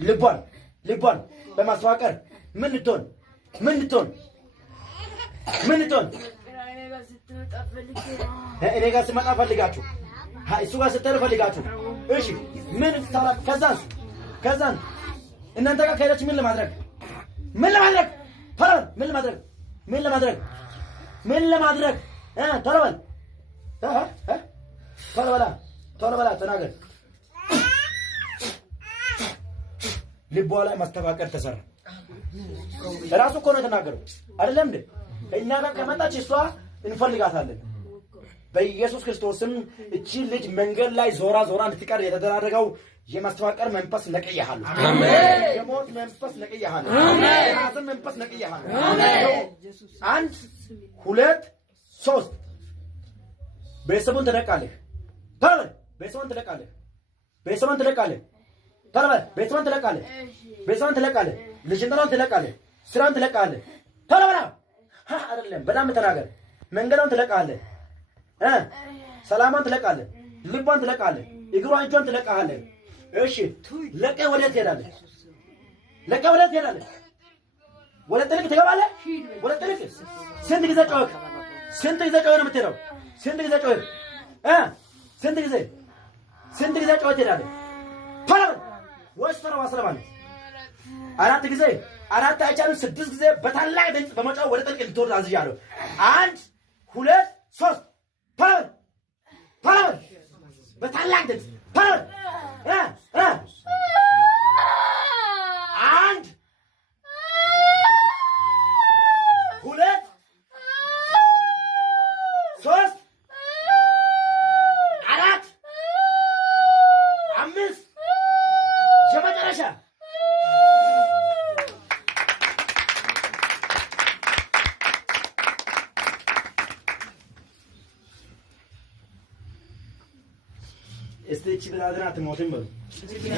ልቧን በማስተዋቀር ምን ልትሆን እኔ ጋር ስመጣ ፈልጋችሁ እሱ ጋር ስትሄዱ ፈልጋችሁ እሺ ምን ታራ ከዛን እናንተ ጋር ከሄደች ምን ለማድረግ ፈራን ምን ለማድረግ ተረበል ቶሎ በላ ተናገር ልቧ ላይ ማስተካከል ተሰራ ራሱ እኮ ነው የተናገረው አይደለም እንዴ እኛ ጋር ከመጣች እሷ እንፈልጋታለን በኢየሱስ ክርስቶስም እቺ ልጅ መንገድ ላይ ዞራ እንድትቀር የተደረገው የማስተዋቀር መንፈስ ነቀያሃለሁ አሜን የሞት መንፈስ ነቀያሃለሁ አሜን የሐዘን መንፈስ ነቀያሃለሁ አሜን 1 2 3 ቤተሰቡን ትለቃለህ ታዲያ ቤተሰቡን ትለቃለህ ልጅነቱን ትለቃለህ ስራን ትለቃለህ ታዲያ አይደለም በጣም ተናገር መንገዱን ትለቃለህ ሰላማን ትለቃለህ ልቧን ትለቃለህ እግሯን ትለቃለህ እሺ ለቀህ ወዴት ትሄዳለህ ወደ ጥልቅ ትገባለህ ወደ ጥልቅ ስንት ጊዜ ጮህ ነው የምትሄደው ስንት ጊዜ ጮህ ትሄዳለህ ወስተራ ዋስለማን 4 ጊዜ 4 አይቻልም 6 ጊዜ በታላቅ ድምጽ በመጫው ወደ ጥልቅ ልትወርድ አዝዣለሁ 1 2 3 ፓራል በታላቅ ድምጽ ፓራል 1 2 3 4 5 የመጨረሻ እስቲ ብላድና ትሞትም በሉ